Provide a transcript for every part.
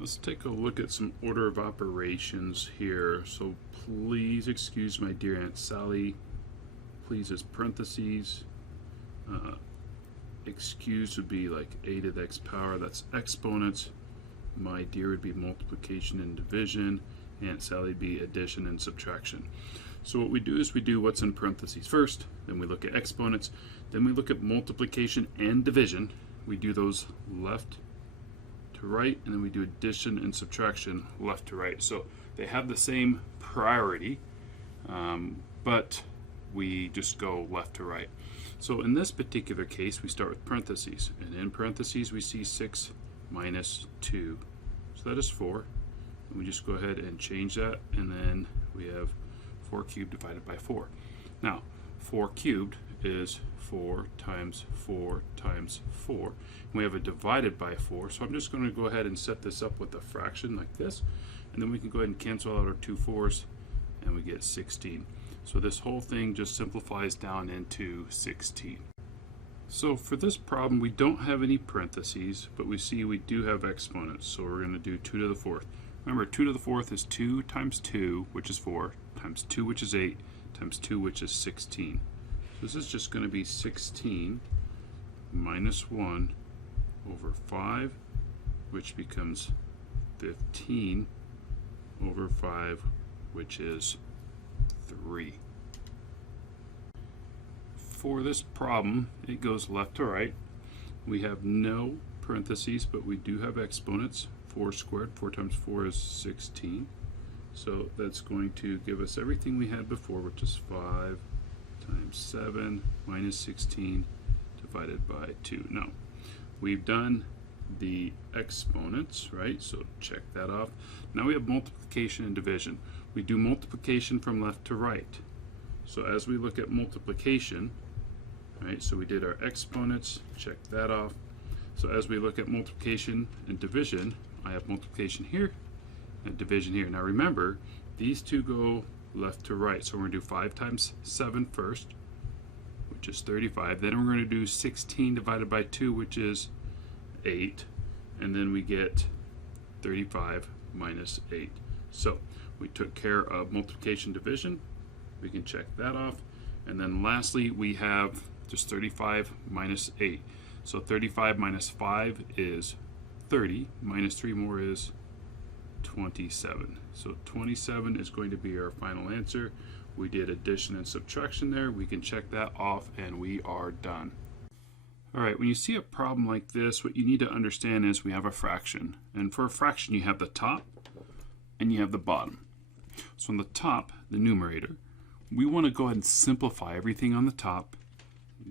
Let's take a look at some order of operations here. So please excuse my dear Aunt Sally. Please is parentheses. Uh, excuse would be like a to the x power. That's exponents. My dear would be multiplication and division. Aunt Sally would be addition and subtraction. So what we do is we do what's in parentheses first. Then we look at exponents. Then we look at multiplication and division. We do those left to right, and then we do addition and subtraction left to right. So they have the same priority, but we just go left to right. So in this particular case, we start with parentheses, and in parentheses we see 6 minus 2. So that is 4. And we just go ahead and change that, and then we have 4 cubed divided by 4. Now, 4 cubed is 4 times 4 times 4. And we have a divided by 4, so I'm just going to go ahead and set this up with a fraction like this, and then we can go ahead and cancel out our 2 4s, and we get 16. So this whole thing just simplifies down into 16. So for this problem, we don't have any parentheses, but we see we do have exponents, so we're going to do 2 to the 4th. Remember, 2 to the 4th is 2 times 2, which is 4, times 2, which is 8, times 2, which is 16. So this is just going to be 16 minus 1 over 5, which becomes 15 over 5, which is 3. For this problem, it goes left to right. We have no parentheses, but we do have exponents. 4 squared, 4 times 4 is 16. So that's going to give us everything we had before, which is 5 times 7 minus 16 divided by 2. Now, we've done the exponents, right? So check that off. Now we have multiplication and division. We do multiplication from left to right. So as we look at multiplication, right, so we did our exponents, check that off. So as we look at multiplication and division, I have multiplication here and division here. Now remember, these two go left to right. So we're going to do 5 times 7 first, which is 35. Then we're going to do 16 divided by 2, which is 8. And then we get 35 minus 8. So we took care of multiplication division. We can check that off. And then lastly, we have just 35 minus 8. So 35 minus 5 is 30. Minus 3 more is 27. So 27 is going to be our final answer. We did addition and subtraction there. We can check that off, and we are done. All right, when you see a problem like this, what you need to understand is we have a fraction. And for a fraction, you have the top and you have the bottom. So on the top, the numerator, we want to go ahead and simplify everything on the top,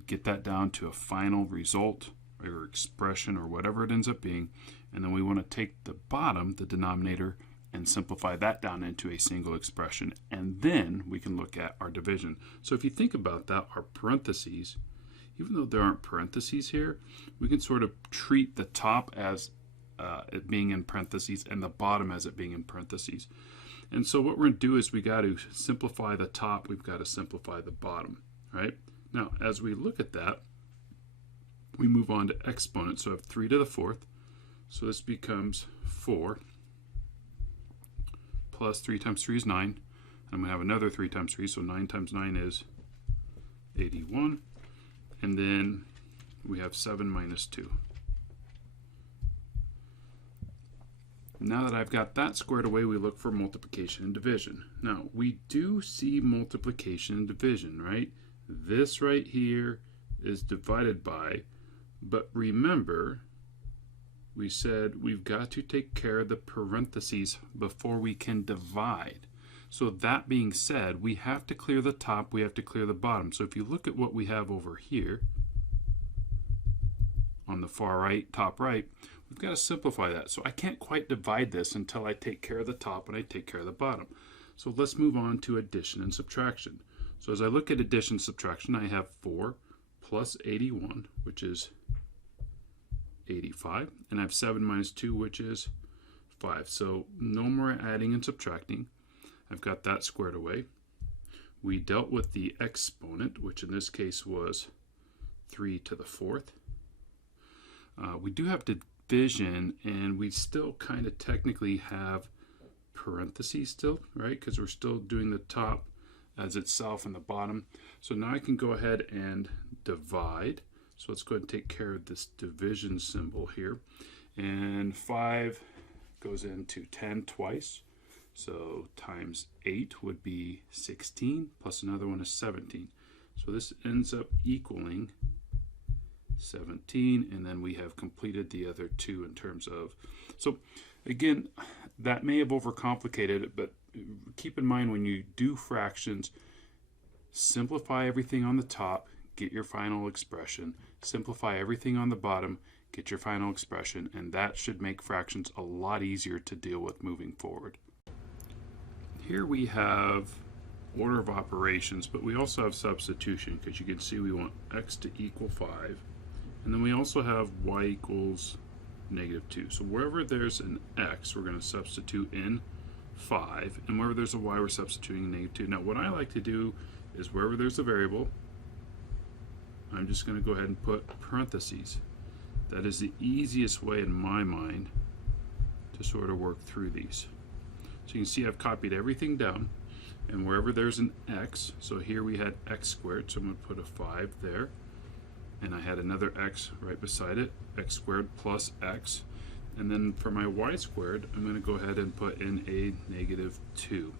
get that down to a final result or expression or whatever it ends up being. And then we want to take the bottom, the denominator, and simplify that down into a single expression. And then we can look at our division. So if you think about that, our parentheses, even though there aren't parentheses here, we can sort of treat the top as it being in parentheses and the bottom as it being in parentheses. And so what we're going to do is we got to simplify the top, we've got to simplify the bottom, right? Now, as we look at that, we move on to exponents. So I have 3 to the 4th. So this becomes 4 plus 3 times 3 is 9. And I'm going to have another 3 times 3, so 9 times 9 is 81. And then we have 7 minus 2. Now that I've got that squared away, we look for multiplication and division. Now, we do see multiplication and division, right? This right here is divided by, but remember, we said we've got to take care of the parentheses before we can divide. So that being said, we have to clear the top, we have to clear the bottom. So if you look at what we have over here, on the far right, top right, we've got to simplify that. So I can't quite divide this until I take care of the top and I take care of the bottom. So let's move on to addition and subtraction. So as I look at addition and subtraction, I have 4 plus 81, which is 85, and I have 7 minus 2, which is 5. So no more adding and subtracting. I've got that squared away. We dealt with the exponent, which in this case was 3 to the 4th. We do have to division, and we still kind of technically have parentheses still, right? Because we're still doing the top as itself and the bottom. So now I can go ahead and divide. So let's go ahead and take care of this division symbol here. And 5 goes into 10 twice. So times 8 would be 16, plus another one is 17. So this ends up equaling 17, and then we have completed the other two in terms of. So again, that may have overcomplicated it, but keep in mind when you do fractions, simplify everything on the top, get your final expression. Simplify everything on the bottom, get your final expression, and that should make fractions a lot easier to deal with moving forward. Here we have order of operations, but we also have substitution, because you can see we want x to equal 5, and then we also have y equals -2. So wherever there's an x, we're going to substitute in 5, and wherever there's a y, we're substituting -2. Now what I like to do is wherever there's a variable, I'm just going to go ahead and put parentheses. That is the easiest way in my mind to sort of work through these. So you can see I've copied everything down, and wherever there's an x, so here we had x squared, so I'm going to put a 5 there, and I had another x right beside it, x squared plus x, and then for my y squared, I'm going to go ahead and put in a -2.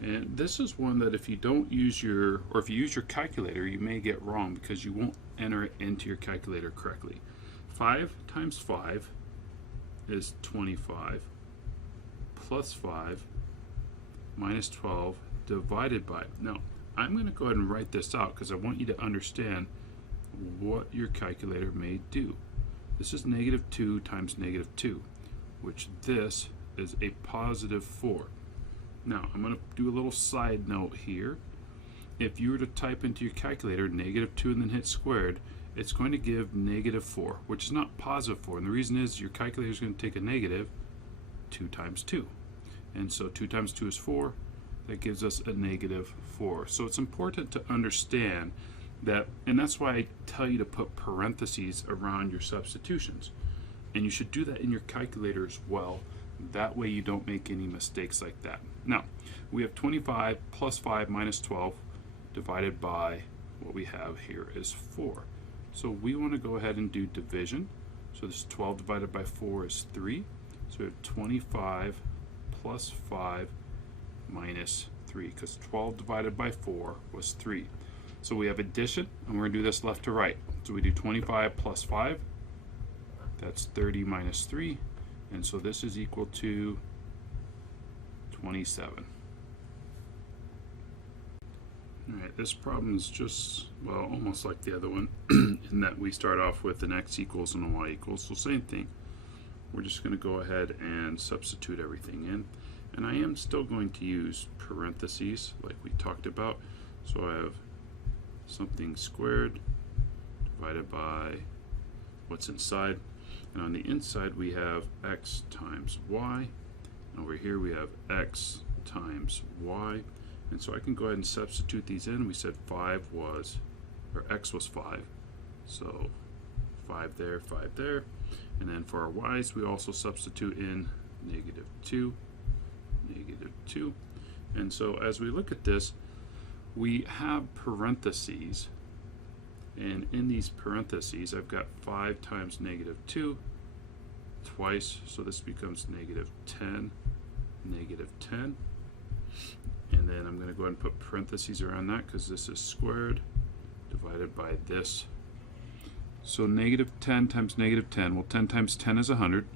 And this is one that if you don't use your, or if you use your calculator, you may get wrong because you won't enter it into your calculator correctly. 5 times 5 is 25, plus 5 minus 12 divided by. Now, I'm going to go ahead and write this out because I want you to understand what your calculator may do. This is -2 times -2, which this is a +4. Now, I'm going to do a little side note here. If you were to type into your calculator -2 and then hit squared, it's going to give -4, which is not +4. And the reason is your calculator is going to take a negative 2 times 2. And so 2 times 2 is 4. That gives us a -4. So it's important to understand that, and that's why I tell you to put parentheses around your substitutions. And you should do that in your calculator as well. That way you don't make any mistakes like that. Now, we have 25 plus 5 minus 12 divided by what we have here is 4. So we want to go ahead and do division. So this 12 divided by 4 is 3. So we have 25 plus 5 minus 3, because 12 divided by 4 was 3. So we have addition, and we're going to do this left to right. So we do 25 plus 5. That's 30 minus 3. And so this is equal to 27. Alright, this problem is just, well, almost like the other one in that we start off with an x equals and a y equals. So same thing. We're just going to go ahead and substitute everything in. And I am still going to use parentheses like we talked about. So I have something squared divided by what's inside. And on the inside we have x times y. Over here we have x times y. And so I can go ahead and substitute these in. We said 5 was, or x was 5. So 5 there, 5 there. And then for our y's, we also substitute in -2, -2. And so as we look at this, we have parentheses. And in these parentheses, I've got 5 times -2 twice. So this becomes -10, -10. And then I'm going to go ahead and put parentheses around that because this is squared divided by this. So -10 times -10. Well, 10 times 10 is 100.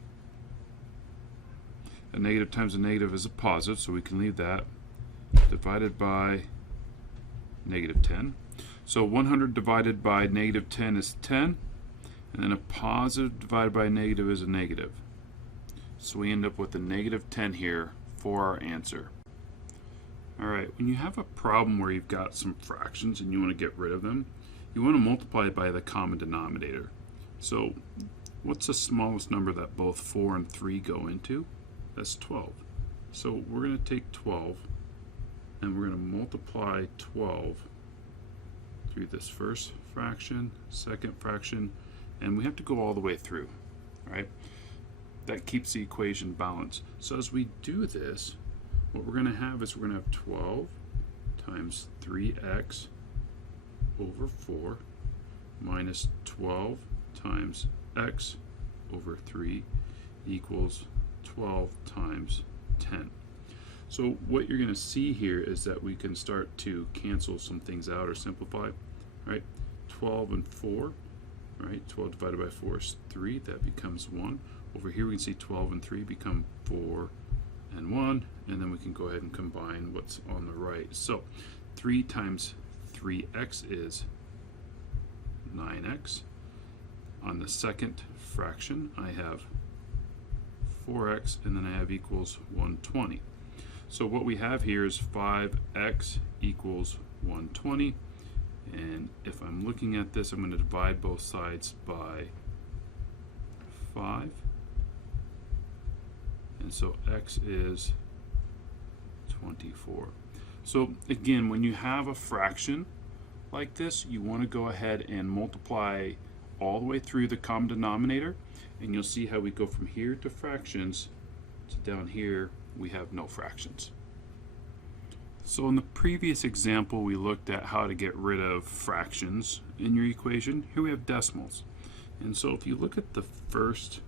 A negative times a negative is a positive, so we can leave that. Divided by -10. So 100 divided by -10 is 10. And then a positive divided by a negative is a negative. So we end up with a -10 here for our answer. Alright, when you have a problem where you've got some fractions and you want to get rid of them, you want to multiply by the common denominator. So what's the smallest number that both 4 and 3 go into? That's 12. So we're going to take 12 and we're going to multiply 12 through this first fraction, second fraction, and we have to go all the way through. Alright, that keeps the equation balanced. So as we do this, what we're going to have is we're going to have 12 times 3x over 4 minus 12 times x over 3 equals 12 times 10. So what you're going to see here is that we can start to cancel some things out or simplify, right? 12 and 4, right? 12 divided by 4 is 3, that becomes 1. Over here we can see 12 and 3 become 4 and 1, and then we can go ahead and combine what's on the right. So 3 times 3x is 9x. On the second fraction I have 4x, and then I have equals 120. So what we have here is 5x equals 120, and if I'm looking at this, I'm going to divide both sides by 5, and so x is 24. So again, when you have a fraction like this, you want to go ahead and multiply all the way through the common denominator, and you'll see how we go from here to fractions to down here we have no fractions. So in the previous example we looked at how to get rid of fractions in your equation. Here we have decimals, and so if you look at the first,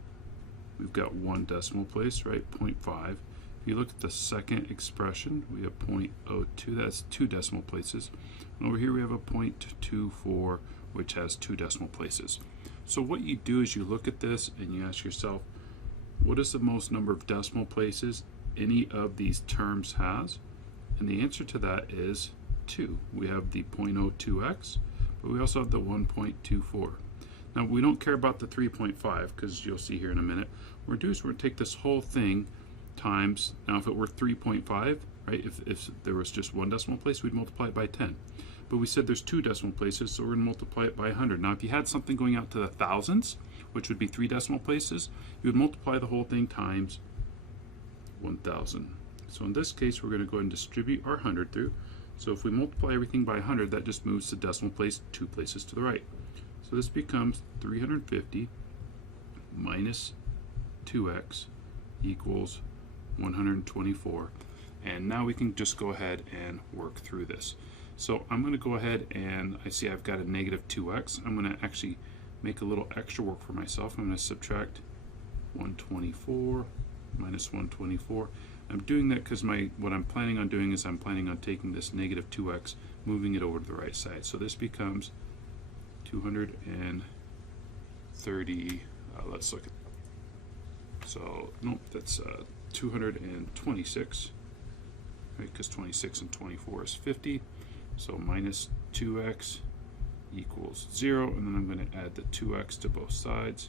we've got one decimal place, right, 0.5. If you look at the second expression, we have 0.02, that's 2 decimal places. And over here we have a 0.24, which has 2 decimal places. So what you do is you look at this and you ask yourself, what is the most number of decimal places any of these terms has? And the answer to that is 2. We have the 0.02x, but we also have the 1.24. Now we don't care about the 3.5 because you'll see here in a minute. What we're going to do is we're going to take this whole thing times, now if it were 3.5, right, if there was just one decimal place, we'd multiply it by 10. But we said there's 2 decimal places, so we're going to multiply it by 100. Now if you had something going out to the thousands, which would be 3 decimal places, you would multiply the whole thing times 1,000. So in this case, we're going to go ahead and distribute our 100 through. So if we multiply everything by 100, that just moves the decimal place 2 places to the right. So this becomes 350 minus 2x equals 124. And now we can just go ahead and work through this. So I'm going to go ahead and I see I've got a negative 2x. I'm going to actually make a little extra work for myself. I'm going to subtract 124 minus 124. I'm doing that because what I'm planning on doing is I'm planning on taking this negative 2x, moving it over to the right side. So this becomes 230, let's look at, so nope, that's 226, right, because 26 and 24 is 50. So minus 2x equals 0, and then I'm going to add the 2x to both sides,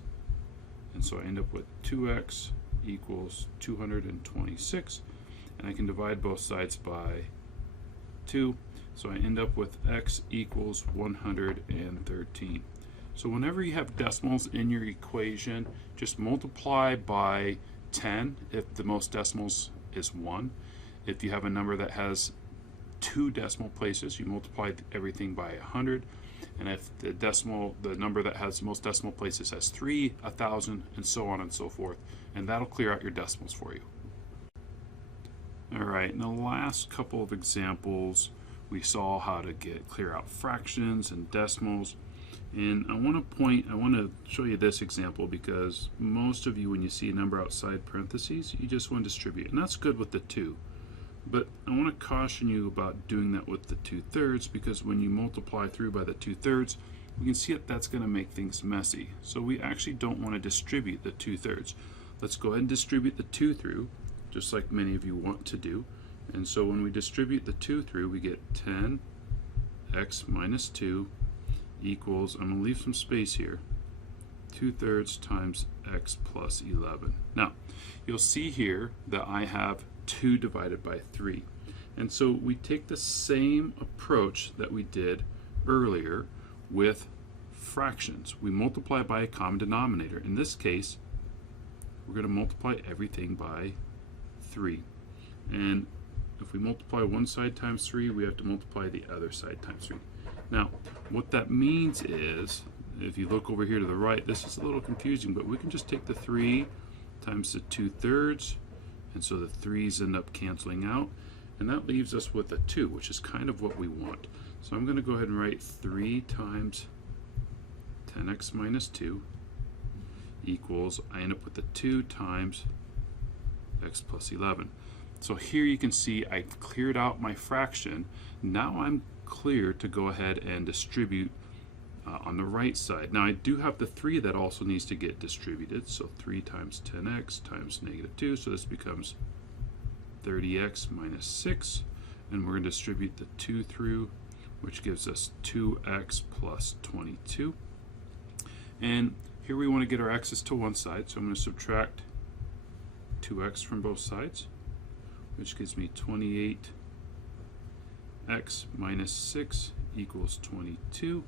and so I end up with 2x equals 226, and I can divide both sides by 2, so I end up with x equals 113. So whenever you have decimals in your equation, just multiply by 10 if the most decimals is 1. If you have a number that has 2 decimal places, you multiply everything by 100, and if the number that has the most decimal places has 3, 1,000, and so on and so forth, and that'll clear out your decimals for you. Alright, in the last couple of examples we saw how to clear out fractions and decimals, and I want to show you this example because most of you, when you see a number outside parentheses, you just want to distribute, and that's good with the 2. But I want to caution you about doing that with the 2/3, because when you multiply through by the 2/3, you can see that that's going to make things messy. So we actually don't want to distribute the 2/3. Let's go ahead and distribute the 2 through, just like many of you want to do. And so when we distribute the 2 through, we get 10x minus 2 equals, I'm going to leave some space here, 2/3 times x plus 11. Now, you'll see here that I have 2 divided by 3. And so we take the same approach that we did earlier with fractions. We multiply by a common denominator. In this case, we're going to multiply everything by 3. And if we multiply one side times 3, we have to multiply the other side times 3. Now, what that means is, if you look over here to the right, this is a little confusing, but we can just take the 3 times the 2/3, and so the 3's end up canceling out, and that leaves us with a 2, which is kind of what we want. So I'm going to go ahead and write 3 times 10x minus 2 equals, I end up with the 2 times x plus 11. So here you can see I cleared out my fraction. Now I'm clear to go ahead and distribute on the right side. Now I do have the 3 that also needs to get distributed, so 3 times 10x times negative 2, so this becomes 30x minus 6, and we're going to distribute the 2 through, which gives us 2x plus 22. And here we want to get our x's to one side, so I'm going to subtract 2x from both sides, which gives me 28x minus 6 equals 22.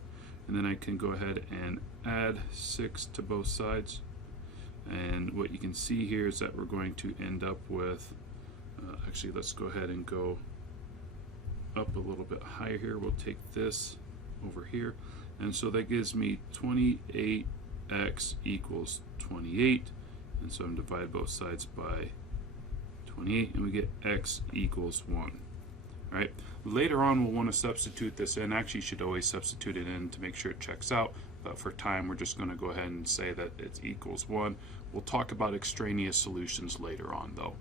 And then I can go ahead and add 6 to both sides. And what you can see here is that we're going to end up with, actually let's go ahead and go up a little bit higher here. We'll take this over here. And so that gives me 28x equals 28. And so I'm dividing both sides by 28, and we get x equals 1. All right. Later on, we'll want to substitute this in. Actually, you should always substitute it in to make sure it checks out. But for time, we're just going to go ahead and say that it equals 1. We'll talk about extraneous solutions later on, though.